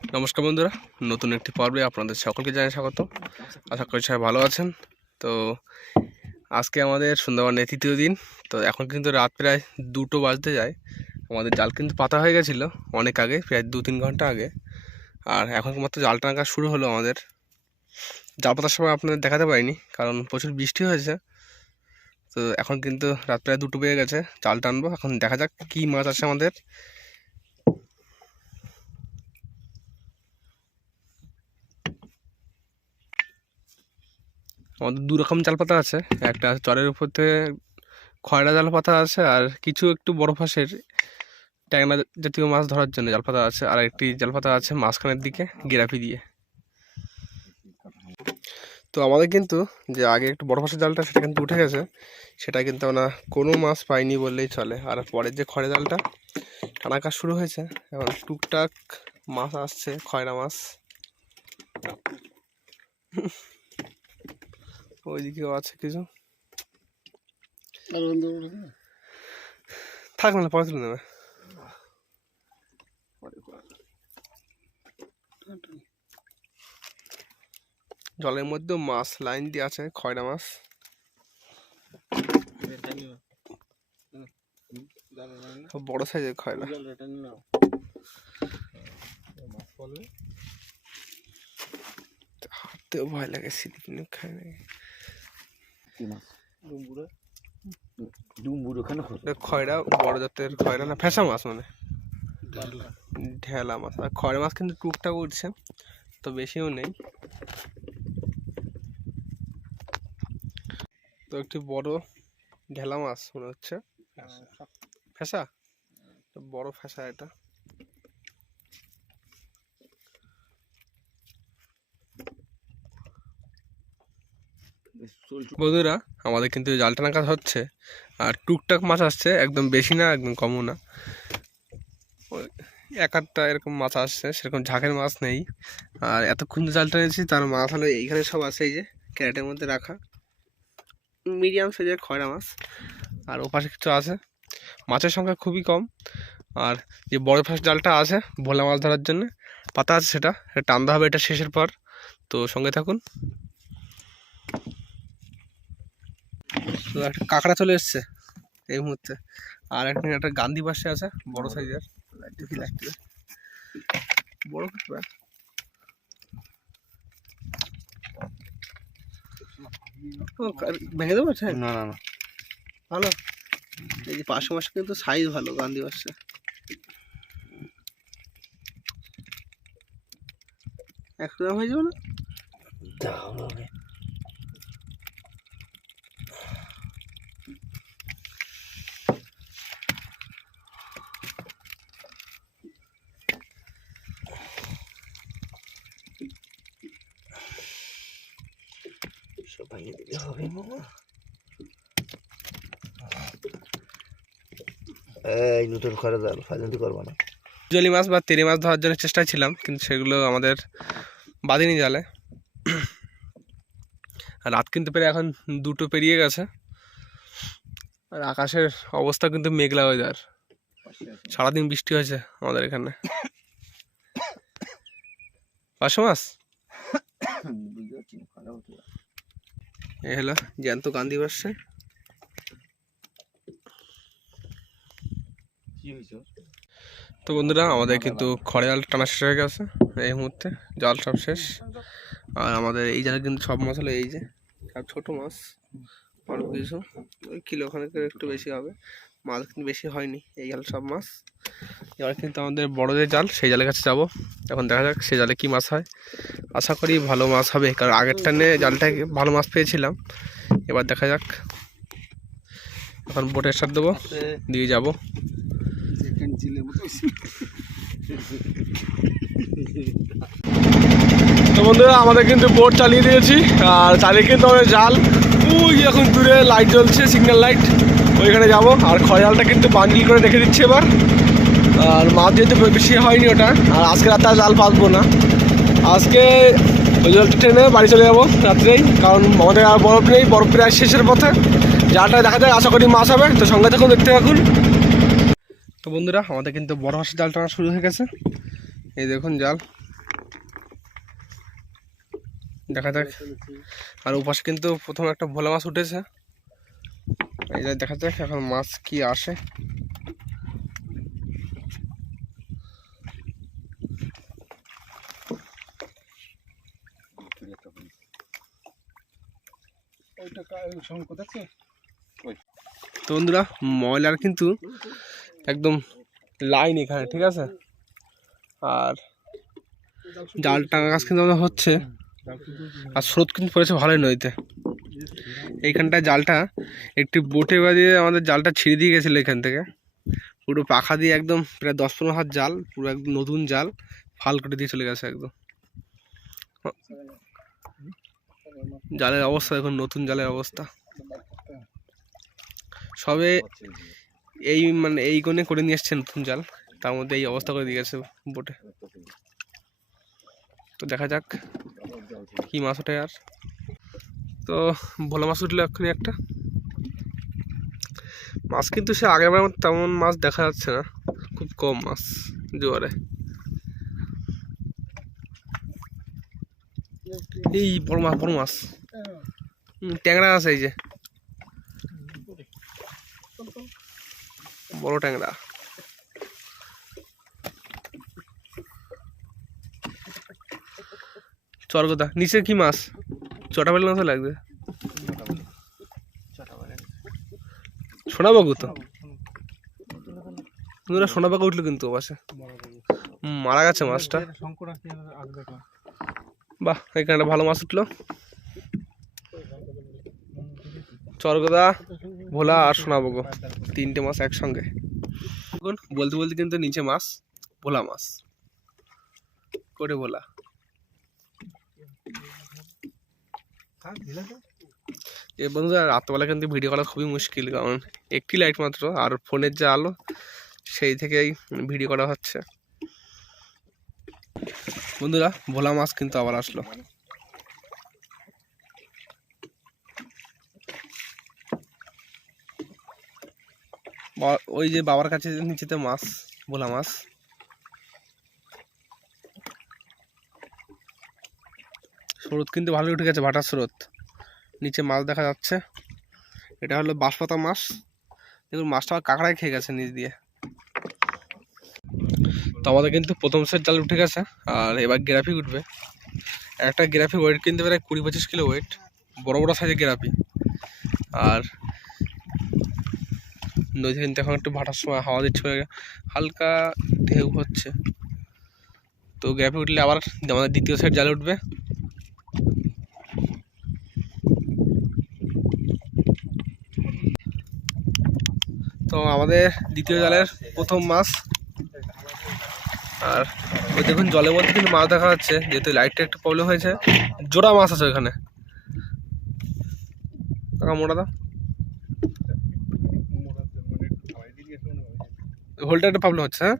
নমস্কার বন্ধুরা, নতুন একটি পর্বে আপনাদের সকলকে জানাই স্বাগত। আশা করি সবাই ভালো আছেন। তো আজকে আমাদের সুন্দরবনের তৃতীয় দিন, তো এখন কিন্তু রাত প্রায় দুটো বাজতে যায়। আমাদের জাল কিন্তু পাতা হয়ে গেছিল অনেক আগে, প্রায় দু তিন ঘণ্টা আগে। আর এখন মাত্র জাল টানা শুরু হলো আমাদের। জাল পাতার সময় আপনাদের দেখাতে পারিনি, কারণ প্রচুর বৃষ্টি হয়েছে। তো এখন কিন্তু রাত প্রায় দুটো বেজে গেছে, জাল টানবো। এখন দেখা যাক কী মাছ আছে আমাদের। আমাদের দু রকম জাল পাতা আছে। একটা চরের উপর থেকে খয়রা জাল পাতা আছে আর কিছু একটু বড় ফাঁসের ট্যাংরা জাতীয় মাছ ধরার জন্য জাল পাতা আছে। আর একটি জাল পাতা আছে মাঝখানের দিকে গেরাপি দিয়ে। তো আমাদের কিন্তু যে আগে একটু বড় ফাঁসের জালটা সেটা কিন্তু উঠে গেছে। সেটা কিন্তু আমরা কোনো মাছ পাইনি বললেই চলে। আর পরের যে খয়রা জালটা, টানা কাজ শুরু হয়েছে। এখন টুকটাক মাছ আসছে, খয়রা মাছ। ওইদিকেও আছে কিছু? থাক না পরে তুলে নেবে। জলের মধ্যেও মাছ লাইন দিয়ে আছে খয়রা মাছ। বড় সাইজের খয়রা। হাঁটতেও ভয় লাগে সিলিপ নিয়ে নাকি ডুম্বুর ওখানে খয়রা বড় জাতের খয়রা না ফেসা মাছ মানে? ঢেলা মাছ। আর খয়রা মাছ কিন্তু টুকটাক উঠছে তো বেশিও নেই। তো একটি বড় ঢেলা মাছ মনে হচ্ছে। ফেসা? তো বড় ফেসা এটা। বন্ধুরা, আমাদের কিন্তু জাল টানা কাজ হচ্ছে। আর টুকটাক মাছ আসছে, একদম বেশি না, একদম কমও না। এক আধটা এরকম মাছ আসছে, সেরকম ঝাঁকের মাছ নেই। আর এতক্ষণ যে জাল টানেছি, তার মাছ হলো এইখানে সব আছে এই যে, ক্যারেটের মধ্যে রাখা। মিডিয়াম সাইজের খয়রা মাছ। আর ওপাশে কিছু আছে। মাছের সংখ্যা খুবই কম। আর যে বড় ফাঁস জালটা আছে, ভোলা মাছ ধরার জন্য, পাতা আছে সেটা। টানতে হবে এটা শেষের পর। তো সঙ্গে থাকুন। তো একটা কাঁকড়া চলে এসছে এই মুহূর্তে। আর একটা একটা গান্ধী পাশে আছে বড় সাইজের। দেখি লাগবে বড় কাঁকড়া ও, কা- ভেঙে দেবো? হ্যাঁ। না না না। ভালো। এই যে পাশে মাসে কিন্তু সাইজ ভালো গান্ধী পাশে। একশো গ্রাম হয়ে যাবে না? ভেঙে দিলে হবে এই নতুন খরা জাল ফাইনালি করবা না জলি মাছ বা তেরি মাছ ধরার জন্য চেষ্টা ছিলাম কিন্তু সেগুলো আমাদের বাদিনি জালে। আর রাত কিন্তু পেরে এখন দুটো পেরিয়ে গেছে। আর আকাশের অবস্থা কিন্তু মেঘলা হয়ে ওয়েদার সারাদিন বৃষ্টি হয়েছে আমাদের এখানে। পাঁচশো মাছ? এ হলো জ্যান্ত গান্ধী বসছে তো বন্ধুরা, আমাদের কিন্তু খড়ে জাল টানা শেষ হয়ে গেছে এই মুহূর্তে। জাল সব শেষ। আর আমাদের এই জালে কিন্তু সব মাছ হলো এই যে ছোট ছোটো মাছ, অল্প কিছু। ওই কিলো ওখানে একটু বেশি হবে। মাছ কিন্তু বেশি হয়নি, এই জাল সব মাছ। এবার কিন্তু আমাদের বড় যে জাল, সেই জালের কাছে যাব। এখন দেখা যাক সেই জালে কী মাছ হয়। আশা করি ভালো মাছ হবে, কারণ আগের টানে জালটায় ভালো মাছ পেয়েছিলাম। এবার দেখা যাক। এখন বোটের সার দেবো, দিয়ে যাব। তো বন্ধুরা, আমাদের কিন্তু বোট চালিয়ে দিয়েছি, আর চালিয়ে কিন্তু আমাদের জাল। ওই এখন দূরে লাইট জ্বলছে সিগন্যাল লাইট ওইখানে যাব, আর খয়ালটা কিন্তু বান্ডিল করে রেখে দিচ্ছি এবার। আর মাছ যেহেতু বেশি হয়নি ওটা, আর আজকে রাতে আর জাল পাতবো না। আজকে ওই জলটা ট্রেনে বাড়ি চলে যাব রাত্রেই, কারণ আমাদের আর বরফ নেই, বরফ প্রায় শেষের পথে। জালটা দেখা যায়, আশা করি মাছ হবে, তো সঙ্গে থাকুন, দেখতে থাকুন। তো বন্ধুরা, আমাদের কিন্তু বড় হাঁসের জাল টানা শুরু হয়ে গেছে। এই দেখুন জাল। দেখা যাক। আর উপাস কিন্তু প্রথম একটা ভোলা মাছ উঠেছে। এই যে দেখা যাক এখন মাছ কি আসে। তো বন্ধুরা ময়লার কিন্তু একদম লাইন এখানে ঠিক আছে? আর জাল টাঙা গাছ কিন্তু আমাদের হচ্ছে। আর স্রোত কিন্তু পড়েছে ভালোই নদীতে। এইখানটায় জালটা, একটি বোটে বাজিয়ে আমাদের জালটা ছিঁড়ে দিয়ে গেছিল এখান থেকে। পুরো পাখা দিয়ে একদম প্রায় দশ পনেরো হাত জাল, পুরো একদম নতুন জাল, ফাল করে দিয়ে চলে গেছে একদম। জালের অবস্থা এখন নতুন জালের অবস্থা। সবে এই মানে এই কোণে করে নিয়ে এসছে নতুন জাল, তার মধ্যে এই অবস্থা করে দিয়ে গেছে বোটে। তো দেখা যাক কি মাছ ওঠে আর। তো ভোলা মাছ উঠল এক্ষুনি একটা। মাছ কিন্তু সে আগের বার তেমন মাছ দেখা যাচ্ছে না। খুব কম মাছ জোয়ারে। এই বড় মাছ বড় মাছ। ট্যাংরা আছে এই যে। বড় ট্যাংরা। চরগদা নিচে কি মাছ? চটা বেলের মতো লাগবে? সোনাবাবু তো? বন্ধুরা সোনাবাবু উঠল কিন্তু ও পাশে। মারা গেছে মাছটা। বাহ এখানে একটা ভালো মাছ উঠল। চরগদা ভোলা আর সোনাবগো তিনটে মাছ একসঙ্গে। বলতে বলতে কিন্তু নিচে মাছ ভোলা মাছ। করে ভোলা। এ বন্ধুরা রাতবেলা কিন্তু ভিডিও করা খুবই মুশকিল, কারণ একটি লাইট মাত্র, আর ফোনের যে আলো, সেই থেকেই ভিডিও করা হচ্ছে। বন্ধুরা, ভোলা মাছ কিন্তু আবার আসলো। ওই যে বাবার কাছে নিচেতে মাছ, ভোলা মাছ। স্রোত কিন্তু ভালোই উঠে গেছে ভাটার স্রোত। নিচে মাছ দেখা যাচ্ছে। এটা হলো বাঁশপাতা মাছ। দেখুন, মাছটা আবার কাঁকড়ায় খেয়ে গেছে নিচ দিয়ে। তো আমাদের কিন্তু প্রথম সেট জাল উঠে গেছে, আর এবার গ্রাফি উঠবে। একটা গ্রাফি ওয়েট কিনতে পারে কুড়ি পঁচিশ কিলো ওয়েট বড় বড় সাইজের গ্রাফি। আর নদী কিন্তু এখন একটু ভাটার সময় হাওয়া দিচ্ছে বলে হালকা ঢেউ হচ্ছে। তো গ্রাফি উঠলে আবার আমাদের দ্বিতীয় সেট জালে উঠবে। তো আমাদের দ্বিতীয় জালের প্রথম মাছ। আর ওই দেখুন জলের মধ্যে কিন্তু মাছ দেখা যাচ্ছে, যেহেতু লাইটটা একটু প্রবলেম হয়েছে। জোড়া মাছ আছে ওইখানে। টাকা মোটা দা একটা প্রবলেম হচ্ছে হ্যাঁ?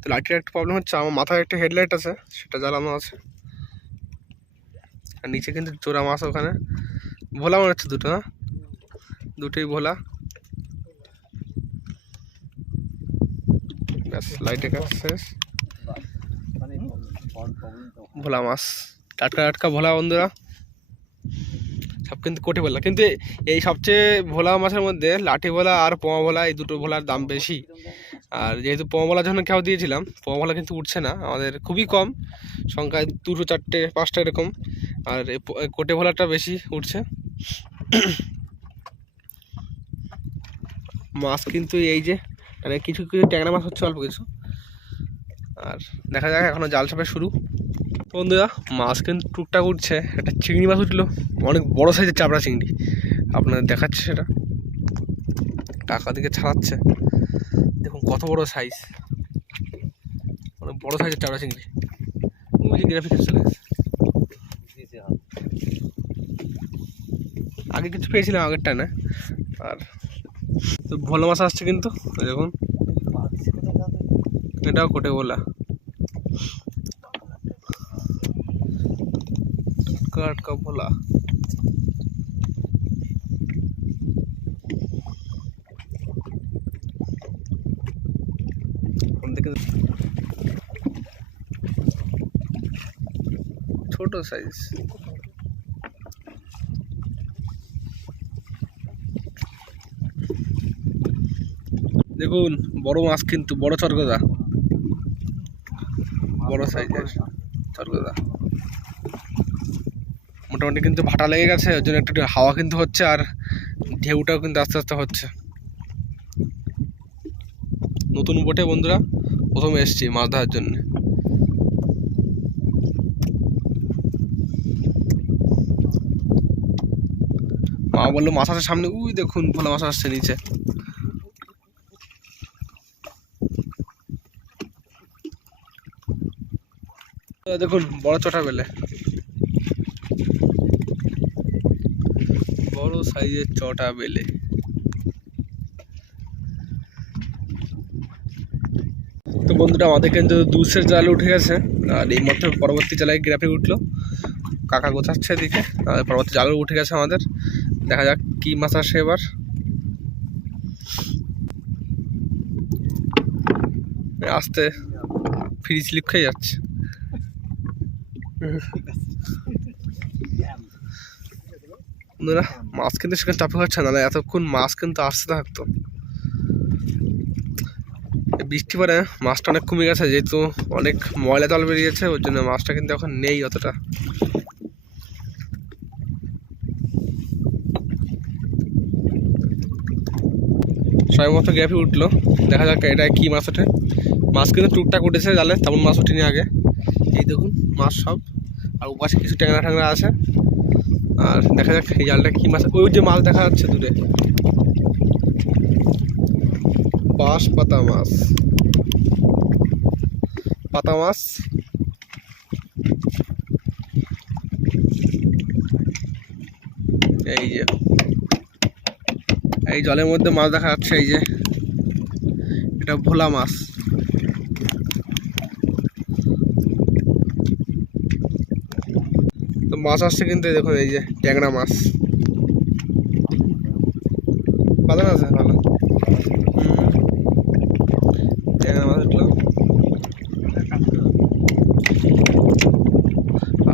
তো লাইটের একটা প্রবলেম হচ্ছে, আমার মাথায় একটা হেডলাইট আছে, সেটা জ্বালানো আছে। আর নিচে কিন্তু জোড়া মাছ ওখানে। ভোলা মনে হচ্ছে দুটো হ্যাঁ? দুটোই ভোলা। ভোলা মাছ, টাটকা টাটকা ভোলা বন্ধুরা। সব কিন্তু কোটি ভোলা। কিন্তু এই সবচেয়ে ভোলা মাছের মধ্যে লাঠি ভোলা আর পোয়া ভোলা, এই দুটো ভোলার দাম বেশি। আর যেহেতু পোয়া ভোলা যখন খেয়াও দিয়েছিলাম, পোয়া ভোলা কিন্তু উঠছে না, আমাদের খুবই কম। সংখ্যায় দুটো চারটে, পাঁচটা এরকম। আর কোটে ভোলাটা বেশি উঠছে। মাছ কিন্তু এই যে মানে কিছু কিছু ট্যাংরা মাছ হচ্ছে অল্প কিছু। আর দেখা যাক, এখনও জাল চাপে শুরু। বন্ধুরা, মাছ কিন্তু টুকটাক উঠছে। একটা চিংড়ি মাছ উঠল। অনেক বড় সাইজের চাপড়া চিংড়ি। আপনাদের দেখাচ্ছে সেটা। টাকা দিকে ছাড়াচ্ছে। দেখুন কত বড় সাইজ অনেক বড় সাইজের চাপড়া চিংড়ি। ওই যে গ্রাফিক চলে গেছে। আগে কিছু পেয়েছিলাম আগেরটা না। আর তো ভোলা মাছ আসছে কিন্তু দেখুন। এটাও কোটে বলা কাটকা ভোলা ছোট সাইজ দেখুন, বড় মাছ কিন্তু, বড় চরগদা। বড় সাইজের চরগদা। মোটামুটি কিন্তু ভাটা লেগে গেছে, ওই জন্য একটু হাওয়া কিন্তু হচ্ছে আর ঢেউটাও কিন্তু আস্তে আস্তে হচ্ছে। নতুন বোটে বন্ধুরা, প্রথমে এসছি মাছ ধরার জন্য। মা বলল, মাছ আসছে সামনে, উই দেখুন, ভোলা মাছ আসছে নিচে। দেখুন, বড় চটা বেলে। বড় সাইজের চটা বেলে। তো বন্ধুরা, আমাদের কিন্তু দুসের জাল উঠে গেছে। আর এই মধ্যে পরবর্তী জায়গায় গ্রাফে উঠল। কাকা গোছাচ্ছে এদিকে। আর পরবর্তী জালও উঠে গেছে আমাদের। দেখা যাক কি মাছ আসে এবার। আস্তে ফ্রি স্লিপ খেয়ে যাচ্ছে। বন্ধুরা, মাছ কিন্তু সেখানে চাপে হচ্ছে না এতক্ষণ মাছ কিন্তু আসতে থাকতো বৃষ্টি পরে মাছটা অনেক কমে গেছে, যেহেতু অনেক ময়লা জল বেরিয়েছে, ওর জন্য মাছটা কিন্তু এখন নেই অতটা। সময় মতো গ্যাপে উঠল, দেখা যাক এটা কি মাছ ওঠে। মাছ কিন্তু টুকটাক উঠেছে জালে, তেমন মাছ ওঠেনি আগে। এই দেখুন, মাছ সব। আর উপাশে কিছু ট্যাংরা ট্যাংরা আছে। আর দেখা যাক এই জালটা কি মাছ ওই যে মাছ দেখা যাচ্ছে দূরে। বাঁশ পাতা মাছ। পাতা মাছ। এই যে। এই জলের মধ্যে মাছ দেখা যাচ্ছে, এই যে। এটা ভোলা মাছ। মাছ আসছে কিন্তু দেখুন, এই যে ট্যাংরা মাছ। ভালো আছে, ভালো। ট্যাংরা মাছ উঠল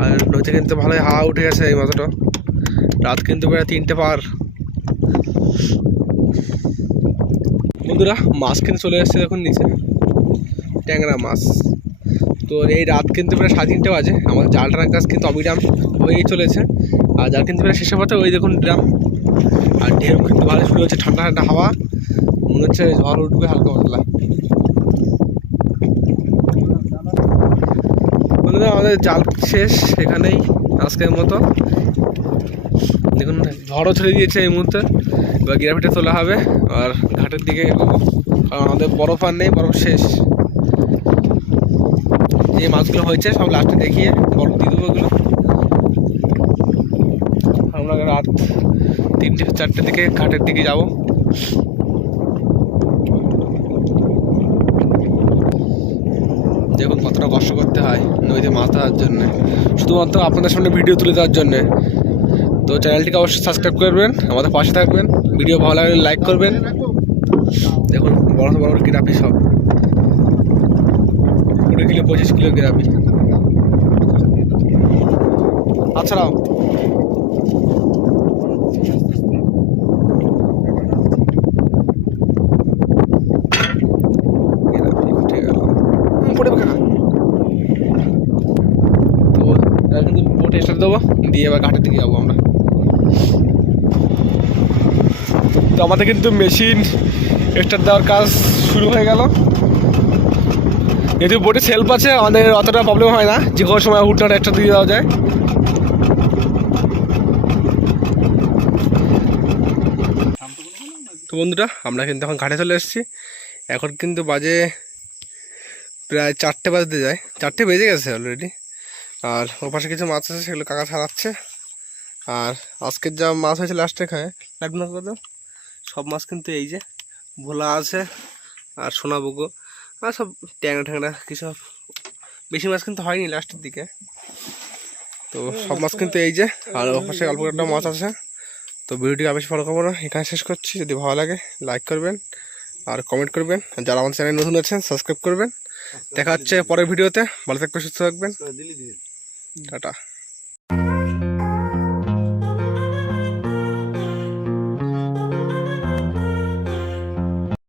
আর নদীতে কিন্তু ভালোই হাওয়া উঠে গেছে এই মাছটা। রাত কিন্তু প্রায় তিনটে পার। বন্ধুরা, মাছ কিন্তু চলে এসেছে দেখুন নিচে। ট্যাংরা মাছ। তো এই রাত কিন্তু প্রায় সাড়ে তিনটে বাজে। আমাদের জাল টানার কাজ কিন্তু অবিরাম হয়েই চলেছে। আর জাল কিন্তু শেষের পথে ওই দেখুন ড্রাম। আর ঢেউ কিন্তু ভালো শুরু হচ্ছে ঠান্ডা ঠান্ডা হাওয়া। মনে হচ্ছে ঝড় উঠবে হালকা পাতলা। আমাদের জাল শেষ এখানেই, আজকের মতো। দেখুন, ঝড়ও ছেড়ে দিয়েছে এই মুহূর্তে। এবার গ্রাফিটা তোলা হবে, আর ঘাটের দিকে কারণ আমাদের বরফ আর নেই, বরফ শেষ। যে মাছগুলো হয়েছে, সব লাস্টে দেখিয়ে বরফ দিয়ে দেবো ওগুলো রাত তিনটে চারটে দিকে, ঘাটের দিকে যাব। দেখুন কতটা কষ্ট করতে হয় নদীতে মাছ ধরার জন্য। শুধুমাত্র আপনাদের সামনে ভিডিও তুলে দেওয়ার জন্যে। তো চ্যানেলটিকে অবশ্যই সাবস্ক্রাইব করবেন আমাদের পাশে থাকবেন। ভিডিও ভালো লাগলে লাইক করবেন। দেখুন, বড় বড় গ্রাফি সব। কুড়ি কিলো, পঁচিশ কিলো গ্রাফি। আচ্ছাড়াও স্টার্ট দেবো দিয়ে এবার ঘাটের দিকে যাব। আমরা তো আমাদের কিন্তু মেশিন স্টার্ট দেওয়ার কাজ শুরু হয়ে গেল। যেহেতু বোটে সেলফ আছে, আমাদের অতটা প্রবলেম হয় না যে কোনো সময় হুটনাট একটা দিয়ে দেওয়া যায়। বন্ধুরা, আমরা কিন্তু এখন ঘাটে চলে এসেছি। এখন কিন্তু বাজে প্রায় চারটে বাজতে যায়। চারটে বেজে গেছে অলরেডি আর ওপাশে কিছু মাছ আছে, সেগুলো কাকা ছাড়াচ্ছে। আর আজকের যা মাছ হয়েছে লাস্টে খায় লাগবে না কত সব মাছ কিন্তু এই যে ভোলা আছে আর সোনা সোনাবুগো আর সব ট্যাংরা ট্যাংরা কিছু বেশি মাছ কিন্তু হয়নি লাস্টের দিকে। তো সব মাছ কিন্তু এই যে, আর ওপাশে অল্প একটা মাছ আছে। তো ভিডিওটি আবেশ বেশি ফলো করব না এখানে শেষ করছি। যদি ভালো লাগে লাইক করবেন আর কমেন্ট করবেন। আর যারা আমার চ্যানেল নতুন আছেন সাবস্ক্রাইব করবেন। দেখা হচ্ছে পরের ভিডিওতে। ভালো থাকবে সুস্থ থাকবেন। টাটা।